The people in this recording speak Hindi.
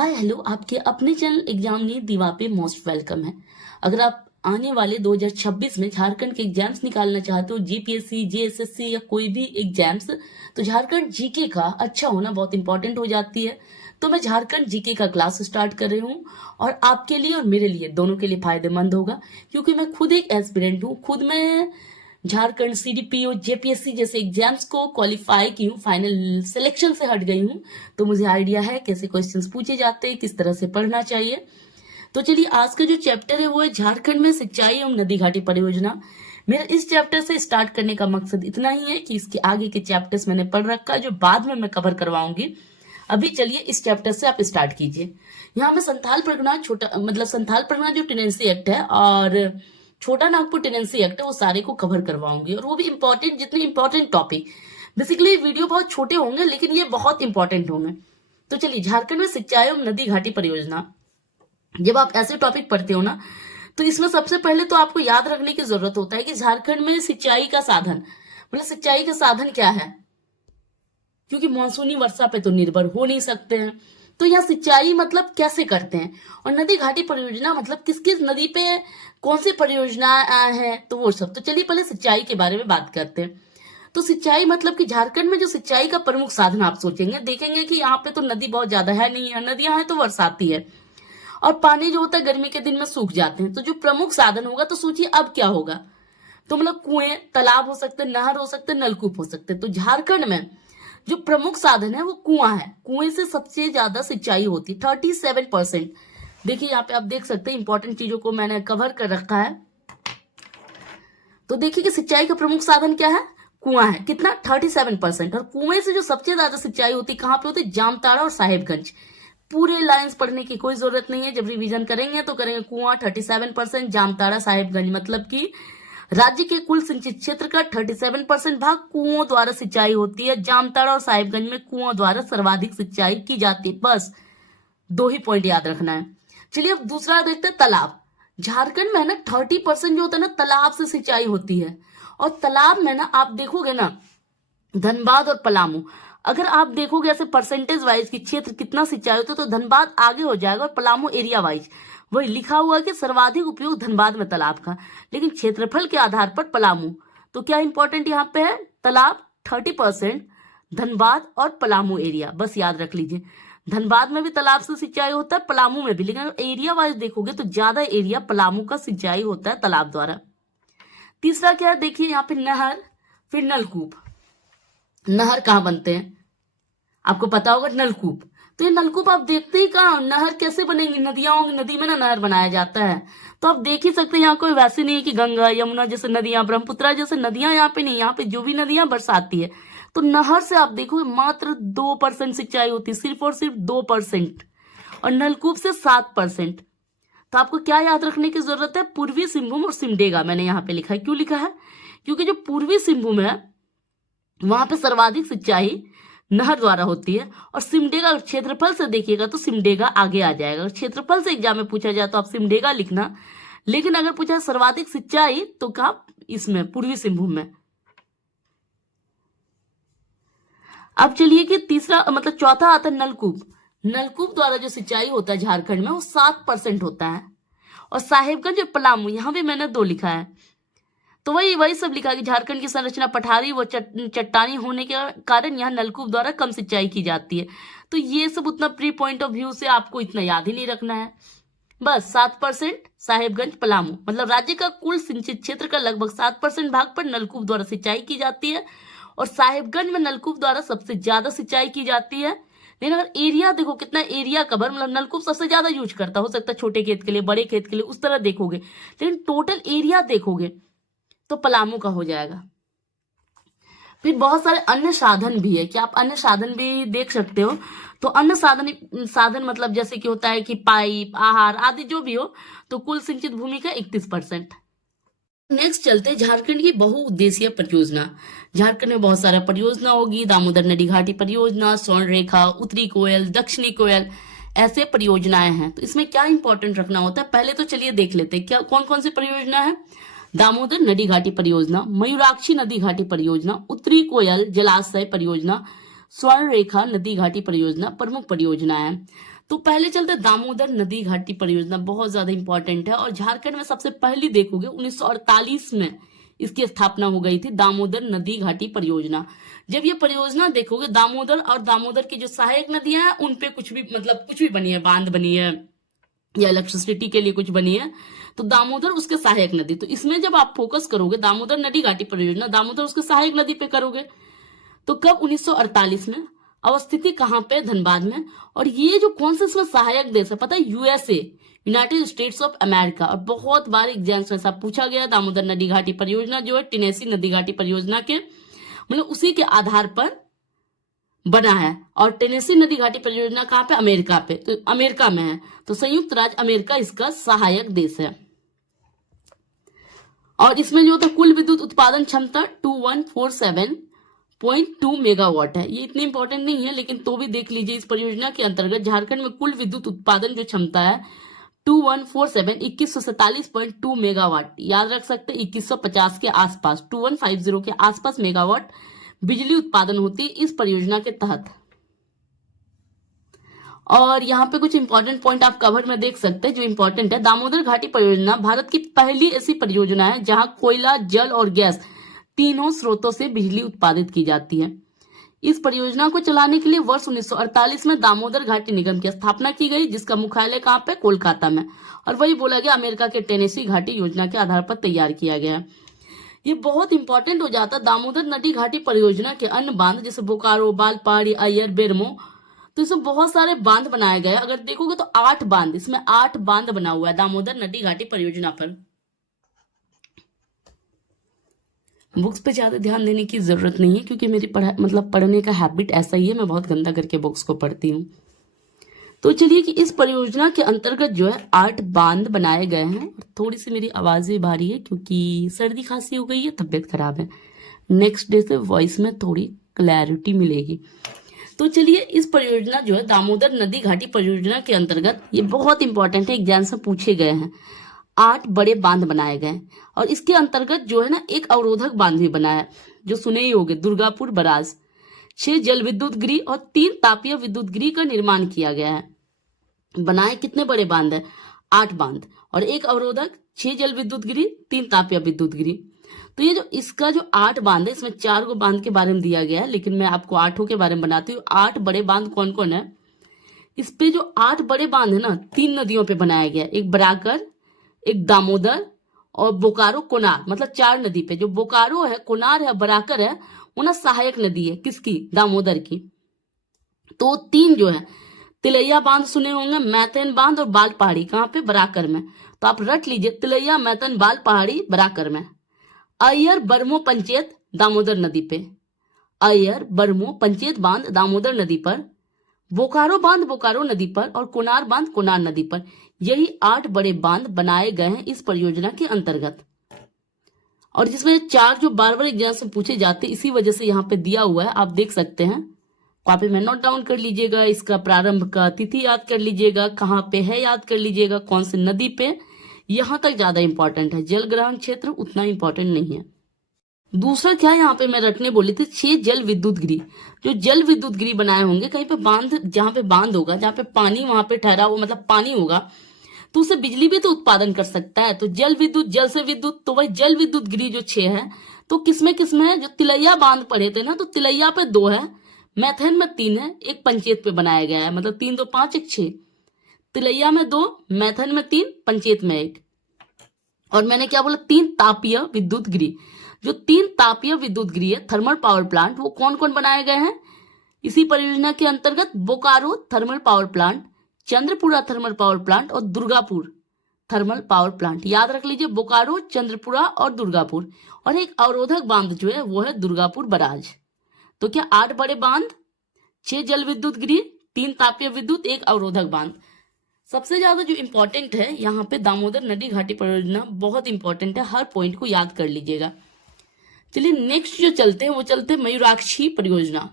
हाय हेलो, आपके अपने चैनल एग्जाम नी दीवा पे मोस्ट वेलकम है। अगर आप आने वाले 2026 में झारखंड के एग्जाम्स निकालना चाहते हो, जीपीएससी, जेएसएससी या कोई भी एग्जाम्स, तो झारखंड जीके का अच्छा होना बहुत इंपॉर्टेंट हो जाती है। तो मैं झारखंड जीके का क्लास स्टार्ट कर रही हूँ और आपके लिए और मेरे लिए दोनों के लिए फायदेमंद होगा, क्योंकि मैं खुद एक एस्पिरेंट हूँ। खुद मैं झारखंड सीडीपीओ जेपीएससी जैसे एग्जाम्स को क्वालिफाई की हूँ, फाइनल सिलेक्शन से हट गई हूँ। तो मुझे आइडिया है कैसे क्वेश्चंस पूछे जाते हैं, किस तरह से पढ़ना चाहिए। तो चलिए, आज का जो चैप्टर है वो है झारखंड में सिंचाई एवं नदी घाटी परियोजना। मेरा इस चैप्टर से स्टार्ट करने का मकसद इतना ही है कि इसके आगे के चैप्टर्स मैंने पढ़ रखा है, जो बाद में मैं कवर करवाऊंगी। अभी चलिए इस चैप्टर से आप स्टार्ट कीजिए। यहाँ में संथाल परगना संथाल परगना जो टेनेंसी एक्ट है और छोटा नागपुर टेनेंसी एक्ट है, वो सारे को कवर करवाऊंगी, और वो भी इंपॉर्टेंट, जितने इंपॉर्टेंट टॉपिक। बेसिकली वीडियो बहुत छोटे होंगे लेकिन ये बहुत इंपॉर्टेंट होंगे। तो चलिए, झारखंड में सिंचाई एवं नदी घाटी परियोजना, जब आप ऐसे टॉपिक पढ़ते हो ना, तो इसमें सबसे पहले तो आपको याद रखने की जरूरत होता है कि झारखंड में सिंचाई का साधन, सिंचाई का साधन क्या है, क्योंकि मानसूनी वर्षा पे तो निर्भर हो नहीं सकते हैं। तो यहाँ सिंचाई मतलब कैसे करते हैं, और नदी घाटी परियोजना मतलब किस किस नदी पे कौन सी परियोजना है, तो वो सब। तो चलिए पहले सिंचाई के बारे में बात करते हैं। तो सिंचाई मतलब कि झारखंड में जो सिंचाई का प्रमुख साधन आप सोचेंगे, देखेंगे कि यहाँ पे तो नदी बहुत ज्यादा है नहीं है, नदियां हैं तो बरसाती है, और पानी जो होता है गर्मी के दिन में सूख जाते हैं। तो जो प्रमुख साधन होगा, तो सोचिए अब क्या होगा। तो कुएं, तालाब हो सकते, नहर हो सकते, नलकूप हो सकते। तो झारखंड में जो प्रमुख साधन है वो कुआं है। कुएं से सबसे ज्यादा सिंचाई होती है, 37%। देखिए यहाँ पे आप देख सकते हैं, इंपॉर्टेंट चीजों को मैंने कवर कर रखा है। तो देखिए कि सिंचाई का प्रमुख साधन क्या है, कुआं है। कितना, 37%। और कुएं से जो सबसे ज्यादा सिंचाई होती है कहाँ पे होती है, जामताड़ा और साहेबगंज। पूरे लाइंस पढ़ने की कोई जरूरत नहीं है, जब रिवीजन करेंगे तो करेंगे। कुआं 37%, जामताड़ा, साहेबगंज, मतलब कि राज्य के कुल सिंचित क्षेत्र का 37% भाग कुओं द्वारा सिंचाई होती है। जामताड़ा और साहिबगंज में कुओं द्वारा सर्वाधिक सिंचाई की जाती है। बस 2 ही पॉइंट याद रखना है। चलिए अब दूसरा देखते हैं, तालाब। झारखंड में ना 30% जो होता है ना, तालाब से सिंचाई होती है। और तालाब में ना आप देखोगे ना, धनबाद और पलामू, अगर आप देखोगे ऐसे परसेंटेज वाइज की क्षेत्र कितना सिंचाई होता है, तो धनबाद आगे हो जाएगा और पलामू एरिया वाइज। वही लिखा हुआ है कि सर्वाधिक उपयोग धनबाद में तालाब का, लेकिन क्षेत्रफल के आधार पर पलामू। तो क्या इंपॉर्टेंट यहाँ पे है, तालाब 30%, धनबाद और पलामू एरिया, बस याद रख लीजिए। धनबाद में भी तालाब से सिंचाई होता है, पलामू में भी, लेकिन अगर एरिया वाइज देखोगे तो ज्यादा एरिया पलामू का सिंचाई होता है तालाब द्वारा। तीसरा क्या है, देखिए यहाँ पे नहर, फिर नलकूप। नहर कहाँ बनते हैं आपको पता होगा, नलकूप। तो ये नलकूप आप देखते ही कहाँ, नहर कैसे बनेंगी, नदियां होंगी, नदी में ना नहर बनाया जाता है। तो आप देख ही सकते हैं, यहाँ कोई वैसे नहीं है कि गंगा यमुना जैसे नदियां, ब्रह्मपुत्रा जैसे नदियां यहाँ पे नहीं, यहाँ पे जो भी नदियां बरसाती है। तो नहर से आप देखो मात्र 2% सिंचाई होती है, सिर्फ और सिर्फ 2%, और नलकूप से 7%। तो आपको क्या याद रखने की जरूरत है, पूर्वी सिंहभूम और सिमडेगा मैंने यहाँ पे लिखा है। क्यों लिखा है, क्योंकि जो पूर्वी सिंहभूम है वहां पे सर्वाधिक सिंचाई नहर द्वारा होती है, और सिमडेगा क्षेत्रफल से देखिएगा तो सिमडेगा आगे आ जाएगा। क्षेत्रफल से एग्जाम में पूछा जाए तो आप सिमडेगा लिखना, लेकिन अगर पूछा सर्वाधिक सिंचाई तो कहा, इसमें पूर्वी सिंहभूम में। अब चलिए कि तीसरा चौथा आता है नलकूप। नलकूप द्वारा जो सिंचाई होता है झारखंड में वो 7% होता है। और साहेबगंज और पलामू, यहां भी मैंने 2 लिखा है। तो वही सब लिखा कि झारखंड की संरचना पठारी व चट्टानी होने के कारण यहाँ नलकूप द्वारा कम सिंचाई की जाती है। तो ये सब उतना प्री पॉइंट ऑफ व्यू से आपको इतना याद ही नहीं रखना है। बस 7% साहेबगंज पलामू, मतलब राज्य का कुल सिंचित क्षेत्र का लगभग 7% भाग पर नलकूप द्वारा सिंचाई की जाती है, और साहेबगंज में नलकूप द्वारा सबसे ज्यादा सिंचाई की जाती है। लेकिन अगर एरिया देखो कितना एरिया कवर, नलकूप सबसे ज्यादा यूज करता, हो सकता है छोटे खेत के लिए, बड़े खेत के लिए, उस तरह देखोगे, लेकिन टोटल एरिया देखोगे तो पलामू का हो जाएगा। फिर बहुत सारे अन्य साधन भी है कि आप अन्य साधन भी देख सकते हो। तो अन्य साधन मतलब जैसे कि होता है कि पाइप, आहार आदि जो भी हो, तो कुल सिंचित भूमि का 31%। नेक्स्ट चलते हैं झारखंड की बहुउद्देशीय परियोजना। झारखंड में बहुत सारा परियोजना होगी, दामोदर नदी घाटी परियोजना, स्वर्ण रेखा, उत्तरी कोयल, दक्षिणी कोयल, ऐसे परियोजनाएं हैं। तो इसमें क्या इंपॉर्टेंट रखना होता है, पहले तो चलिए देख लेते हैं क्या कौन कौन सी परियोजना है। दामोदर नदी घाटी परियोजना, मयूराक्षी नदी घाटी परियोजना, उत्तरी कोयल जलाशय परियोजना, स्वर्ण रेखा नदी घाटी परियोजना प्रमुख परियोजना है। तो पहले चलते दामोदर नदी घाटी परियोजना, बहुत ज्यादा इंपॉर्टेंट है और झारखंड में सबसे पहली देखोगे 1948 में इसकी स्थापना हो गई थी, दामोदर नदी घाटी परियोजना। जब ये परियोजना देखोगे, दामोदर और दामोदर की जो सहायक नदियां हैं उन पे कुछ भी कुछ भी बनी है, बांध बनी है या इलेक्ट्रिसिटी के लिए कुछ बनी है, तो दामोदर उसके सहायक नदी। तो इसमें जब आप फोकस करोगे दामोदर नदी घाटी परियोजना, दामोदर उसके सहायक नदी पे करोगे। तो कब? 1948 में। अवस्थिति कहाँ पे? धनबाद में। और ये जो कौन सा इसमें सहायक देश है पता है? USA, United states of America. और बहुत बार एग्जाम्स में ऐसा पूछा गया, दामोदर नदी घाटी परियोजना जो है टेनेसी नदी घाटी परियोजना के मतलब उसी के आधार पर बना है। और टेनेसी नदी घाटी परियोजना कहाँ पे? अमेरिका पे। तो अमेरिका में है, तो संयुक्त राज्य अमेरिका इसका सहायक देश है। और इसमें जो होता है कुल विद्युत उत्पादन क्षमता 2147.2 मेगावाट है। ये इतनी इंपॉर्टेंट नहीं है, लेकिन तो भी देख लीजिए इस परियोजना के अंतर्गत झारखंड में कुल विद्युत उत्पादन जो क्षमता है 2147 मेगावाट। याद रख सकते हैं 2150 के आसपास, 2150 के आसपास मेगावाट बिजली उत्पादन होती है इस परियोजना के तहत। और यहाँ पे कुछ इंपॉर्टेंट पॉइंट आप कवर में देख सकते हैं जो इंपॉर्टेंट है। दामोदर घाटी परियोजना भारत की पहली ऐसी परियोजना है जहां कोयला, जल और गैस तीनों स्रोतों से बिजली उत्पादित की जाती है। इस परियोजना को चलाने के लिए वर्ष 1948 में दामोदर घाटी निगम की स्थापना की गई, जिसका मुख्यालय कहाँ पे? कोलकाता में। और वही बोला गया अमेरिका के टेनेसी घाटी योजना के आधार पर तैयार किया गया है। ये बहुत इंपॉर्टेंट हो जाता है। दामोदर नदी घाटी परियोजना के अन्य बांध जैसे बोकारो, बालपहाड़ी, अय्यर, बेरमो, तो इसमें बहुत सारे बांध बनाए गए। अगर देखोगे तो 8 बांध, इसमें 8 बांध बना हुआ है दामोदर नदी घाटी परियोजना पर। बुक्स पे ज्यादा ध्यान देने की जरूरत नहीं है क्योंकि मेरी पढ़ने का हैबिट ऐसा ही है, मैं बहुत गंदा करके बुक्स को पढ़ती हूँ। तो चलिए कि इस परियोजना के अंतर्गत जो है 8 बांध बनाए गए हैं। थोड़ी सी मेरी आवाजें भारी है क्योंकि सर्दी खांसी हो गई है, तबीयत खराब है। नेक्स्ट डे से वॉइस में थोड़ी क्लैरिटी मिलेगी। तो चलिए इस परियोजना जो है दामोदर नदी घाटी परियोजना के अंतर्गत, ये बहुत इंपॉर्टेंट है, एग्जाम से पूछे गए हैं, 8 बड़े बांध बनाए गए। और इसके अंतर्गत जो है ना एक अवरोधक बांध भी बना है जो सुने ही होंगे, दुर्गापुर बराज। 6 जल विद्युत गृह और 3 तापीय विद्युत गृह का निर्माण किया गया है। बनाए कितने बड़े बांध है? 8 बांध और एक अवरोधक, 6 जल विद्युत गृह, 3 तापीय विद्युत गृह। तो ये जो इसका जो 8 बांध है, इसमें 4 गो बांध के बारे में दिया गया है, लेकिन मैं आपको 8 के बारे में बनाती हूँ। 8 बड़े बांध कौन कौन है? इस पे जो 8 बड़े बांध है ना, 3 नदियों पे बनाया गया, एक बराकर, एक दामोदर और बोकारो कोनार, मतलब 4 नदी पे। जो बोकारो है, कोनार है, बराकर है, वो ना सहायक नदी है किसकी? दामोदर की। तो 3 जो है तिलैया बांध सुने होंगे, मैथन बांध और बाल पहाड़ी, कहाँ पे? बराकर में। तो आप रट लीजिए तिलैया, मैथन, बाल पहाड़ी, बराकर में। अय्यर बरमो पंचायत दामोदर नदी पे, अय्यर बरमो पंचायत बांध दामोदर नदी पर, बोकारो बांध बोकारो नदी पर और कोनार बांध कोनार नदी पर। यही 8 बड़े बांध बनाए गए हैं इस परियोजना के अंतर्गत। और जिसमें 4 जो बार-बार एग्जाम से पूछे जाते, इसी वजह से यहाँ पे दिया हुआ है, आप देख सकते हैं। कॉपी में नोट डाउन कर लीजिएगा, इसका प्रारंभ का तिथि याद कर लीजिएगा, कहाँ पे है याद कर लीजिएगा, कौन सी नदी पे, यहां तक ज्यादा इंपॉर्टेंट है। जल ग्रहण क्षेत्र उतना इंपॉर्टेंट नहीं है। दूसरा क्या यहाँ पे मैं रटने बोली थी, 6 जल विद्युत गृह। जो जल विद्युत गृह बनाए होंगे कहीं पे बांध, जहां पे बांध होगा, जहां पे पानी वहां पे ठहरा हुआ, मतलब पानी होगा, तो उससे बिजली भी तो उत्पादन कर सकता है। तो जल विद्युत, जल से विद्युत, तो वही जल विद्युत गृह जो 6 है, तो किसमें किसमें है? जो तिलैया बांध पढ़े थे ना, तो तिलैया पे 2 है, मैथन में 3 है, एक पंचायत पे बनाया गया है, मतलब 3 2 5 1 6। तिलैया में 2, मैथन में 3, पंचायत में 1। और मैंने क्या बोला? 3 तापीय विद्युत गृह। जो 3 तापीय विद्युत गृह है, थर्मल पावर प्लांट, वो कौन कौन बनाए गए हैं इसी परियोजना के अंतर्गत? Bokaro thermal power plant, Chandrapura thermal power plant और दुर्गापुर थर्मल पावर प्लांट। याद रख लीजिए, बोकारो, चंद्रपुरा और दुर्गापुर। और एक अवरोधक बांध जो है वो है दुर्गापुर बराज। तो क्या 8 बड़े बांध, 6 जल विद्युत गृह, 3 तापीय विद्युत, एक अवरोधक बांध। सबसे ज्यादा जो इंपॉर्टेंट है यहाँ पे दामोदर नदी घाटी परियोजना बहुत इंपॉर्टेंट है, हर पॉइंट को याद कर लीजिएगा। चलिए नेक्स्ट जो चलते हैं वो चलते हैं मयूराक्षी परियोजना।